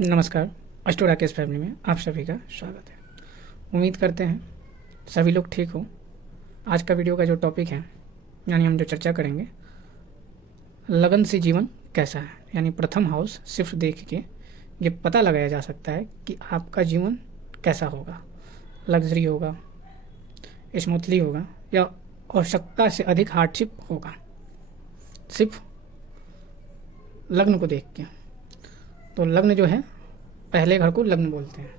नमस्कार। अष्टो राकेश फैमिली में आप सभी का स्वागत है। उम्मीद करते हैं सभी लोग ठीक हो। आज का वीडियो का जो टॉपिक है, यानी हम जो चर्चा करेंगे, लगन से जीवन कैसा है, यानी प्रथम हाउस सिर्फ देख के ये पता लगाया जा सकता है कि आपका जीवन कैसा होगा। लग्जरी होगा, स्मूथली होगा, या आवश्यकता से अधिक हार्डशिप होगा, सिर्फ लग्न को देख के। तो लग्न जो है, पहले घर को लग्न बोलते हैं।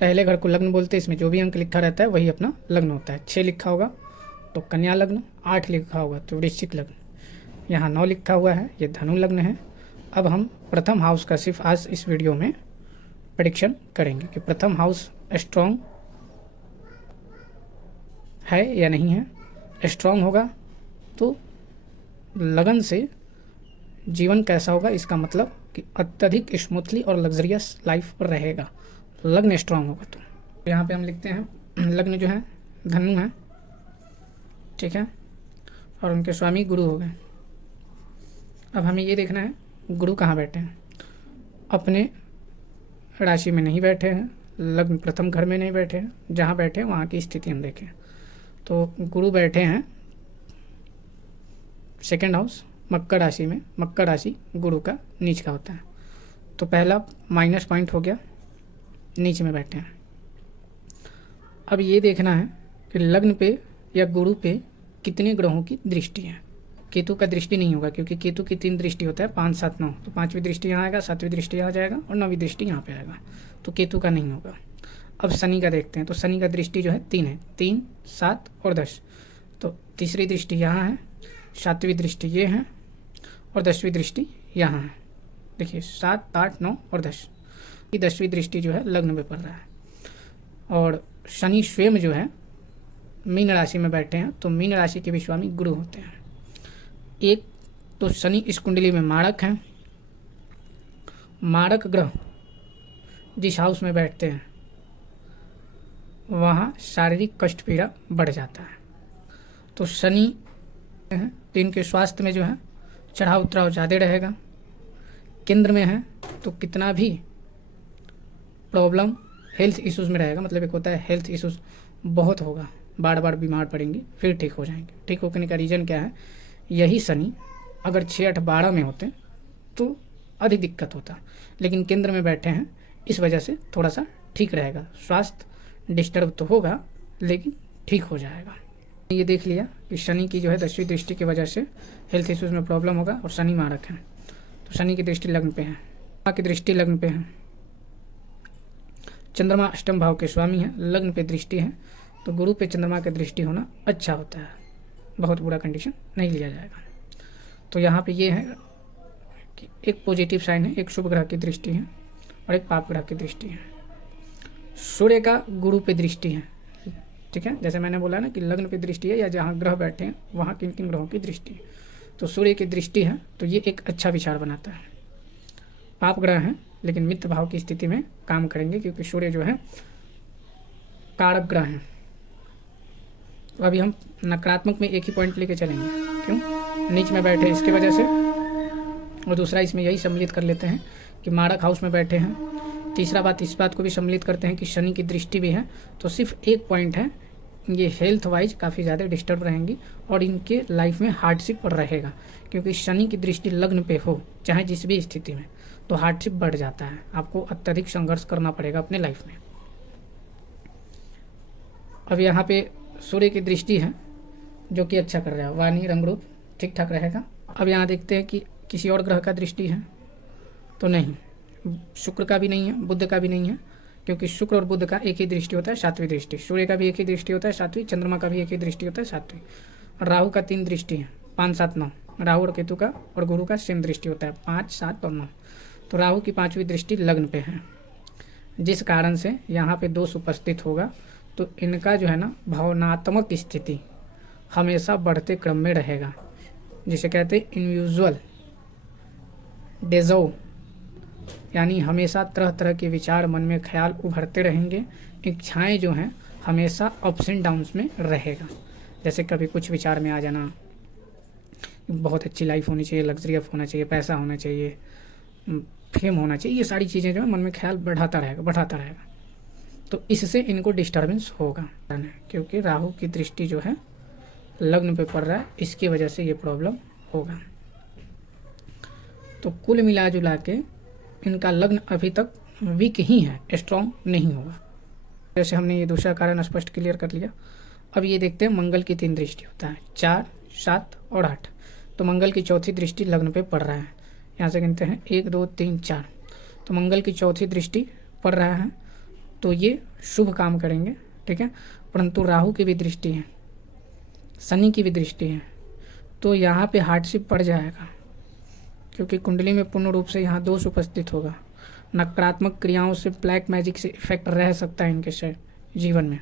पहले घर को लग्न बोलते हैं। इसमें जो भी अंक लिखा रहता है वही अपना लग्न होता है। 6 लिखा होगा तो कन्या लग्न, 8 लिखा होगा तो वृश्चिक लग्न, यहाँ 9 लिखा हुआ है ये धनु लग्न है। अब हम प्रथम हाउस का सिर्फ आज इस वीडियो में प्रेडिक्शन करेंगे कि प्रथम हाउस स्ट्रॉन्ग है या नहीं है। स्ट्रॉन्ग होगा तो लगन से जीवन कैसा होगा, इसका मतलब कि अत्यधिक स्मूथली और लग्जरियस लाइफ रहेगा। लग्न स्ट्रांग होगा तो यहाँ पे हम लिखते हैं लग्न जो है धनु है, ठीक है, और उनके स्वामी गुरु हो गए। अब हमें ये देखना है गुरु कहाँ बैठे हैं। अपने राशि में नहीं बैठे हैं, लग्न प्रथम घर में नहीं बैठे हैं, जहाँ बैठे हैं वहाँ की स्थिति हम देखें तो गुरु बैठे हैं सेकेंड हाउस मकर राशि में। मकर राशि गुरु का नीच का होता है, तो पहला माइनस पॉइंट हो गया, नीच में बैठे हैं। अब ये देखना है कि लग्न पे या गुरु पे कितने ग्रहों की दृष्टि है। केतु का दृष्टि नहीं होगा क्योंकि केतु की 3 दृष्टि होता है, 5, 7, 9। तो 5वीं दृष्टि यहाँ आएगा, 7वीं दृष्टि यहाँ जाएगा और 9वीं दृष्टि यहाँ पे आएगा, तो केतु का नहीं होगा। अब शनि का देखते हैं तो शनि का दृष्टि जो है 3 है, 3, 7 और 10। तो तीसरी दृष्टि यहाँ है, 7वीं दृष्टि ये है और 10वीं दृष्टि यहाँ है। देखिए 7, 8, 9 और 10 की 10वीं दृष्टि जो है लग्न में पड़ रहा है। और शनि स्वयं जो है मीन राशि में बैठे हैं, तो मीन राशि के भी स्वामी गुरु होते हैं। एक तो शनि इस कुंडली में मारक हैं। मारक ग्रह जिस हाउस में बैठते हैं वहाँ शारीरिक कष्ट पीड़ा बढ़ जाता है। तो शनि तो इनके स्वास्थ्य में जो है चढ़ाव उतराव ज़्यादा रहेगा। केंद्र में है तो कितना भी प्रॉब्लम हेल्थ इश्यूज़ में रहेगा, मतलब एक होता है हेल्थ इश्यूज़ बहुत होगा, बार बार बीमार पड़ेंगे फिर ठीक हो जाएंगे। ठीक होने का रीज़न क्या है, यही शनि अगर 6, 8, 12 में होते तो अधिक दिक्कत होता, लेकिन केंद्र में बैठे हैं इस वजह से थोड़ा सा ठीक रहेगा। स्वास्थ्य डिस्टर्ब तो होगा लेकिन ठीक हो जाएगा। ये देख लिया कि शनि की जो है 10वीं दृष्टि की वजह से हेल्थ इश्यूज़ में प्रॉब्लम होगा और शनि मारक है, तो शनि की दृष्टि लग्न पे है, चंद्रमा की दृष्टि लग्न पे है। चंद्रमा अष्टम भाव के स्वामी है, लग्न पे दृष्टि है, तो गुरु पे चंद्रमा की दृष्टि होना अच्छा होता है, बहुत बुरा कंडीशन नहीं लिया जाएगा। तो यहाँ पे ये है कि एक पॉजिटिव साइन है, एक शुभ ग्रह की दृष्टि है और एक पाप ग्रह की दृष्टि है। सूर्य का गुरु पे दृष्टि है, ठीक है, जैसे मैंने बोला ना कि लग्न पे दृष्टि है या जहाँ ग्रह बैठे हैं वहाँ किन किन ग्रहों की दृष्टि है। तो सूर्य की दृष्टि है तो ये एक अच्छा विचार बनाता है। पाप ग्रह हैं लेकिन मित्र भाव की स्थिति में काम करेंगे क्योंकि सूर्य जो है कारक ग्रह हैं। तो अभी हम नकारात्मक में एक ही पॉइंट लेके चलेंगे, क्यों, नीच में बैठे इसकी वजह से, और दूसरा इसमें यही सम्मिलित कर लेते हैं कि मारक हाउस में बैठे हैं। तीसरा बात इस बात को भी सम्मिलित करते हैं कि शनि की दृष्टि भी है, तो सिर्फ एक पॉइंट है, ये हेल्थ वाइज काफ़ी ज़्यादा डिस्टर्ब रहेंगी और इनके लाइफ में हार्डशिप रहेगा, क्योंकि शनि की दृष्टि लग्न पे हो चाहे जिस भी स्थिति में तो हार्डशिप बढ़ जाता है, आपको अत्यधिक संघर्ष करना पड़ेगा अपने लाइफ में। अब यहाँ पे सूर्य की दृष्टि है जो कि अच्छा कर रहा है, वाणी रंग रूप ठीक ठाक रहेगा। अब यहाँ देखते हैं कि किसी और ग्रह का दृष्टि है तो नहीं, शुक्र का भी नहीं है, बुध का भी नहीं है, क्योंकि शुक्र और बुध का एक ही दृष्टि होता है 7वीं दृष्टि, सूर्य का भी एक ही दृष्टि होता है 7वीं, चंद्रमा का भी एक ही दृष्टि होता है 7वीं। राहु का 3 दृष्टि है, 5, 7, 9, राहु और केतु का और गुरु का सेम दृष्टि होता है 5, 7 और 9। तो राहु की 5वीं दृष्टि लग्न पे है, जिस कारण से यहाँ पे दोष उपस्थित होगा। तो इनका जो है ना भावनात्मक स्थिति हमेशा बढ़ते क्रम में रहेगा, जिसे कहते हैं इनयूजुअल डेजो, यानी हमेशा तरह तरह के विचार मन में ख्याल उभरते रहेंगे। इच्छाएं जो हैं हमेशा अप्स एंड डाउन्स में रहेगा, जैसे कभी कुछ विचार में आ जाना बहुत अच्छी लाइफ होनी चाहिए, लग्जरियस होना चाहिए, पैसा होना चाहिए, फेम होना चाहिए, ये सारी चीज़ें जो है मन में ख्याल बढ़ाता रहेगा। तो इससे इनको डिस्टर्बेंस होगा, क्योंकि राहु की दृष्टि जो है लग्न पे पड़ रहा है, इसकी वजह से ये प्रॉब्लम होगा। तो कुल मिला जुला के इनका लग्न अभी तक वीक ही है, स्ट्रॉन्ग नहीं होगा। जैसे हमने ये दूसरा कारण स्पष्ट क्लियर कर लिया। अब ये देखते हैं मंगल की 3 दृष्टि होता है, 4, 7 और 8। तो मंगल की चौथी दृष्टि लग्न पे पड़ रहा है, यहाँ से गिनते हैं 1 2 3 4। तो मंगल की चौथी दृष्टि पड़ रहा है, तो ये शुभ काम करेंगे, ठीक है। परंतु राहु की भी दृष्टि है, शनि की भी दृष्टि है, तो यहाँ पे हार्डशिप पड़ जाएगा, क्योंकि कुंडली में पूर्ण रूप से यहाँ दोष उपस्थित होगा। नकारात्मक क्रियाओं से, ब्लैक मैजिक से इफेक्ट रह सकता है इनके जीवन में।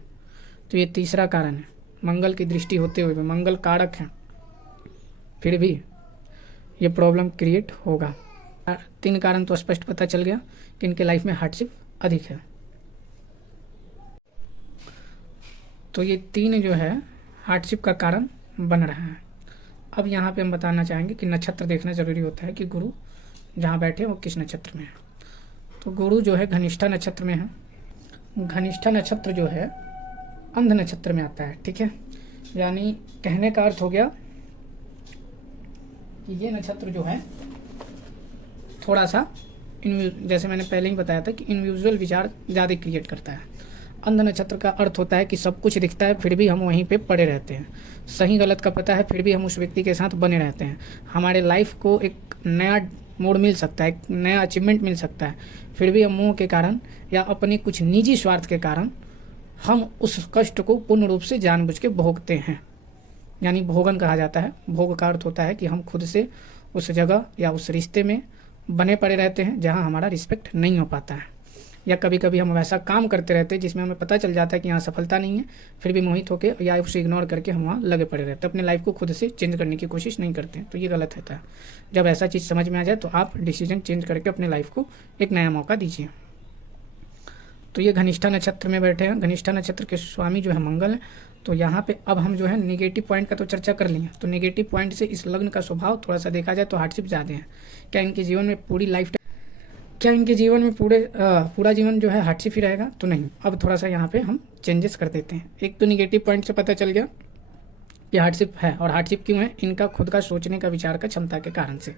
तो ये तीसरा कारण है, मंगल की दृष्टि होते हुए भी, मंगल कारक है, फिर भी ये प्रॉब्लम क्रिएट होगा। 3 कारण तो स्पष्ट पता चल गया कि इनके लाइफ में हार्डशिप अधिक है। तो ये 3 जो है हार्डशिप का कारण बन रहा है। अब यहाँ पे हम बताना चाहेंगे कि नक्षत्र देखना ज़रूरी होता है कि गुरु जहाँ बैठे वो किस नक्षत्र में है। तो गुरु जो है घनिष्ठा नक्षत्र में है। घनिष्ठा नक्षत्र जो है अंध नक्षत्र में आता है, ठीक है। यानी कहने का अर्थ हो गया कि ये नक्षत्र जो है थोड़ा सा जैसे मैंने पहले ही बताया था कि इनविजुअल विचार ज़्यादा क्रिएट करता है। अंध नक्षत्र का अर्थ होता है कि सब कुछ दिखता है फिर भी हम वहीं पे पड़े रहते हैं, सही गलत का पता है फिर भी हम उस व्यक्ति के साथ बने रहते हैं। हमारे लाइफ को एक नया मोड़ मिल सकता है, एक नया अचीवमेंट मिल सकता है, फिर भी हम मोह के कारण या अपने कुछ निजी स्वार्थ के कारण हम उस कष्ट को पूर्ण रूप से जानबूझ के भोगते हैं। यानी भोगन कहा जाता है। भोग का अर्थ होता है कि हम खुद से उस जगह या उस रिश्ते में बने पड़े रहते हैं जहाँ हमारा रिस्पेक्ट नहीं हो पाता है, या कभी कभी हम वैसा काम करते रहते हैं जिसमें हमें पता चल जाता है कि यहाँ सफलता नहीं है, फिर भी मोहित होकर या उसे इग्नोर करके हम वहाँ लगे पड़े रहते हैं, अपने लाइफ को खुद से चेंज करने की कोशिश नहीं करते हैं। तो ये गलत होता है। जब ऐसा चीज़ समझ में आ जाए तो आप डिसीजन चेंज करके अपने लाइफ को एक नया मौका दीजिए। तो ये घनिष्ठा नक्षत्र में बैठे हैं। घनिष्ठा नक्षत्र के स्वामी जो है मंगल है। तो यहाँ पे अब हम जो है नेगेटिव पॉइंट का तो चर्चा कर लिए। तो नेगेटिव पॉइंट से इस लग्न का स्वभाव थोड़ा सा देखा जाए तो हार्डशिप ज़्यादा है। क्या इनके जीवन में पूरा जीवन जो है हार्डशिप ही रहेगा? तो नहीं। अब थोड़ा सा यहाँ पे हम चेंजेस कर देते हैं। एक तो नेगेटिव पॉइंट से पता चल गया कि हार्डशिप है, और हार्डशिप क्यों है? इनका खुद का सोचने का, विचार का क्षमता के कारण से,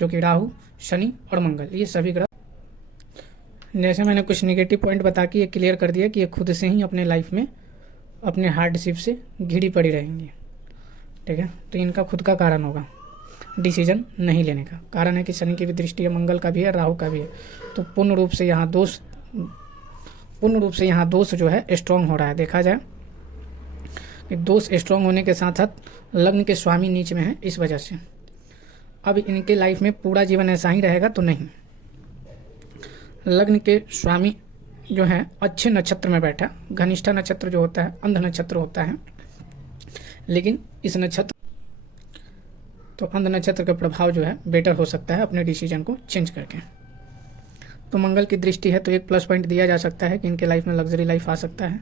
जो कि राहु, शनि और मंगल, ये सभी ग्रह। जैसे मैंने कुछ नेगेटिव पॉइंट बता के ये क्लियर कर दिया कि ये खुद से ही अपने लाइफ में अपने हार्डशिप से घिरी पड़ी रहेंगी, ठीक है। तो इनका खुद का कारण होगा डिसीजन नहीं लेने का। कारण है कि शनि की भी दृष्टि है, मंगल का भी है, राहु का भी है। तो पूर्ण रूप से यहाँ दोष जो है स्ट्रॉन्ग हो रहा है। देखा जाए कि दोष स्ट्रॉन्ग होने के साथ साथ लग्न के स्वामी नीच में है, इस वजह से। अब इनके लाइफ में पूरा जीवन ऐसा ही रहेगा? तो नहीं। लग्न के स्वामी जो है अच्छे नक्षत्र में बैठा। घनिष्ठा नक्षत्र जो होता है अंध नक्षत्र होता है, लेकिन इस नक्षत्र तो अंध नक्षत्र का प्रभाव जो है बेटर हो सकता है अपने डिसीजन को चेंज करके। तो मंगल की दृष्टि है, तो एक प्लस पॉइंट दिया जा सकता है कि इनके लाइफ में लग्जरी लाइफ आ सकता है,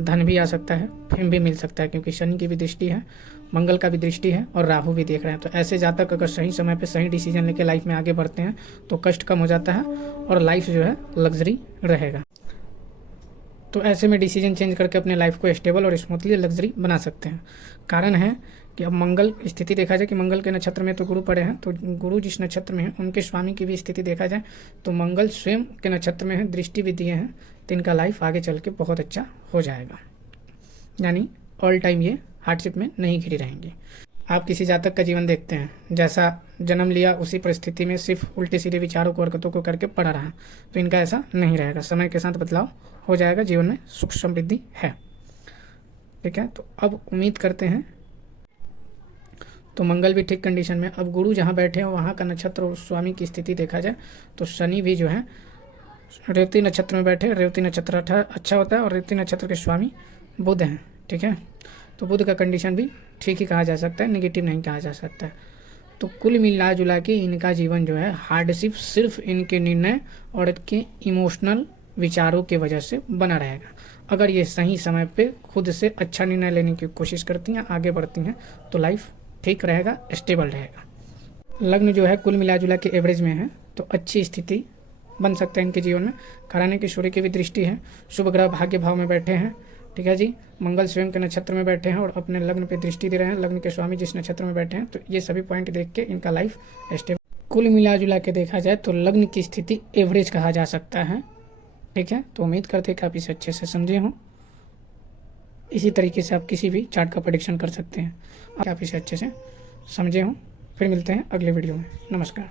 धन भी आ सकता है, फेम भी मिल सकता है, क्योंकि शनि की भी दृष्टि है, मंगल का भी दृष्टि है और राहु भी देख रहे हैं। तो ऐसे जातक अगर सही समय पे सही डिसीजन लेके लाइफ में आगे बढ़ते हैं तो कष्ट कम हो जाता है और लाइफ जो है लग्जरी रहेगा। तो ऐसे में डिसीजन चेंज करके अपने लाइफ को स्टेबल और स्मूथली लग्जरी बना सकते हैं। कारण है कि अब मंगल स्थिति देखा जाए कि मंगल के नक्षत्र में तो गुरु पड़े हैं, तो गुरु जिस नक्षत्र में है उनके स्वामी की भी स्थिति देखा जाए तो मंगल स्वयं के नक्षत्र में है, दृष्टि भी दिए हैं, तो इनका लाइफ आगे चल के बहुत अच्छा हो जाएगा। यानी ऑल टाइम ये हार्डशिप में नहीं घिरी रहेंगी। आप किसी जातक का जीवन देखते हैं, जैसा जन्म लिया उसी परिस्थिति में सिर्फ उल्टे सीधे विचारों को, हरकतों को करके पड़ा रहा, तो इनका ऐसा नहीं रहेगा। समय के साथ बदलाव हो जाएगा, जीवन में सुख समृद्धि है, ठीक है। तो अब उम्मीद करते हैं तो मंगल भी ठीक कंडीशन में। अब गुरु जहाँ बैठे हैं वहाँ का नक्षत्र और स्वामी की स्थिति देखा जाए तो शनि भी जो है रेवती नक्षत्र में बैठे। रेवती नक्षत्र अच्छा होता है और रेवती नक्षत्र के स्वामी बुध हैं, ठीक है। तो बुध का कंडीशन भी ठीक ही कहा जा सकता है, नेगेटिव नहीं कहा जा सकता है। तो कुल मिला जुला के इनका जीवन जो है हार्डशिप सिर्फ इनके निर्णय और इनके इमोशनल विचारों की वजह से बना रहेगा। अगर ये सही समय पे खुद से अच्छा निर्णय लेने की कोशिश करती हैं, आगे बढ़ती हैं, तो लाइफ ठीक रहेगा, स्टेबल रहेगा। लग्न जो है कुल मिला जुला के एवरेज में है, तो अच्छी स्थिति बन सकता है इनके जीवन में। कराने की सूर्य की भी दृष्टि है, शुभ ग्रह भाग्य भाव में बैठे हैं, ठीक है जी। मंगल स्वयं के नक्षत्र में बैठे हैं और अपने लग्न पे दृष्टि दे रहे हैं, लग्न के स्वामी जिस नक्षत्र में बैठे हैं, तो ये सभी पॉइंट देख के इनका लाइफ स्टेबल। कुल मिला जुला के देखा जाए तो लग्न की स्थिति एवरेज कहा जा सकता है, ठीक है। तो उम्मीद करते हैं कि आप इसे अच्छे से समझे हों। इसी तरीके से आप किसी भी चार्ट का प्रेडिक्शन कर सकते हैं, आप इसे अच्छे से समझे हों। फिर मिलते हैं अगले वीडियो में। नमस्कार।